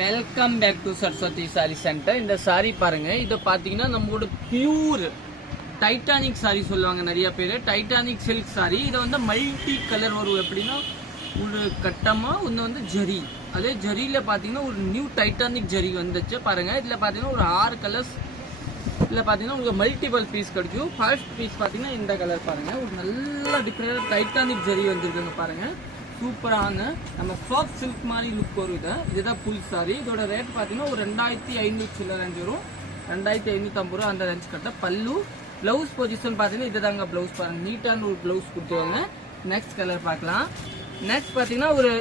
Welcome back to Saraswati sari centre. இந்த சாரி பாருங்க, இதை பார்த்தீங்கன்னா நம்மளோட பியூர் டைட்டானிக் சாரி சொல்லுவாங்க நிறைய பேர். Titanic silk sorry. இதை வந்து மல்டி கலர் வரும். எப்படின்னா ஒரு கட்டமா ஒன்று ஜரி, அதே ஜரியில பார்த்தீங்கன்னா ஒரு நியூ டைட்டானிக் ஜரி வந்துச்சு பாருங்க. இதில் பார்த்தீங்கன்னா ஒரு 6 கலர்ஸ். இதில் பார்த்தீங்கன்னா உங்களுக்கு மல்டிபிள் பீஸ் கிடைக்கும். ஃபர்ஸ்ட் பீஸ் பார்த்தீங்கன்னா இந்த கலர் பாருங்க, ஒரு நல்ல டிஃப்ரெண்ட் டைட்டானிக் ஜரி வந்துருக்குங்க பாருங்க. சூப்பரான நம்ம சாஃப்ட் சில்க் மாதிரி லுக் வரும். இதுதான் ஃபுல் சாரி. இதோட ரேட் பார்த்தீங்கன்னா ஒரு 2500 சில்லர் ரேஞ்ச் வரும். 2550 ரூபா அந்த ரேஞ்ச் கட்ட. பல்லு பிளவுஸ் பொசிஷன் பார்த்தீங்கன்னா இதுதாங்க பிளவுஸ் பாருங்க. நீட்டான ஒரு பிளவுஸ் கொடுத்துருவாங்க. நெக்ஸ்ட் கலர் பார்க்கலாம். நெக்ஸ்ட் பார்த்தீங்கன்னா ஒரு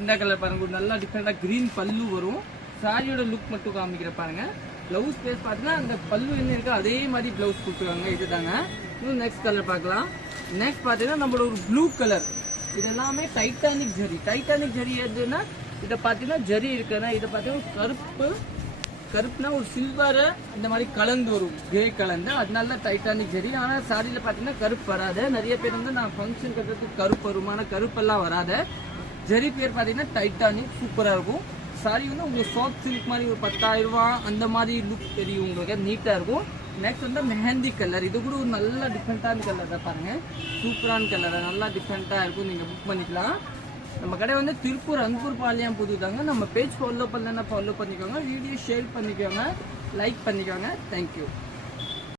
இந்த கலர் பாருங்க, ஒரு நல்லா டிஃப்ரெண்டாக கிரீன் பல்லு வரும். சாரியோட லுக் மட்டும் காமிக்கிற பாருங்க. பிளவுஸ் பேஸ் பார்த்தீங்கன்னா அந்த பல்லு என்ன இருக்கோ அதே மாதிரி பிளவுஸ் கொடுத்துருவாங்க. இதுதாங்க. இன்னும் நெக்ஸ்ட் கலர் பார்க்கலாம். நெக்ஸ்ட் பார்த்தீங்கன்னா நம்மளோட ஒரு ப்ளூ கலர். இது எல்லாமே டைட்டானிக் ஜரி. டைட்டானிக் ஜரி எதுன்னா இதை பார்த்தீங்கன்னா ஜரி இருக்குன்னா இதை பார்த்தீங்கன்னா கருப்புனா ஒரு சில்வர் இந்த மாதிரி கலந்து வரும், கிரே கலந்து. அதனால டைட்டானிக் ஜரி. ஆனால் சாரியில் பார்த்தீங்கன்னா கருப்பு வராது. நிறைய பேர் வந்து நான் ஃபங்க்ஷன் கட்டுறதுக்கு கருப்பு வருமான, கருப்பெல்லாம் வராது. ஜரி பேர் பார்த்தீங்கன்னா டைட்டானிக். சூப்பராக இருக்கும். சாரி வந்து உங்களுக்கு சாஃப்ட் சில்க் மாதிரி ஒரு 10,000 ரூபா அந்த மாதிரி லுக் தெரியும் உங்களுக்கு. நீட்டாக இருக்கும். நெக்ஸ்ட் வந்து மெஹந்தி கலர். இது கூட ஒரு நல்ல டிஃப்ரெண்டான கலர் தான் பாருங்க. சூப்பரான கலர், நல்லா டிஃப்ரெண்டாக இருக்கும். நீங்கள் புக் பண்ணிக்கலாம். நம்ம கடை வந்து திருப்பூர் அன்பூர் பாளையம் புதுதாங்க. நம்ம பேஜ் ஃபாலோ பண்ணலன்னா ஃபாலோ பண்ணிக்கோங்க. வீடியோ ஷேர் பண்ணிக்கோங்க, லைக் பண்ணிக்கோங்க. தேங்க்யூ.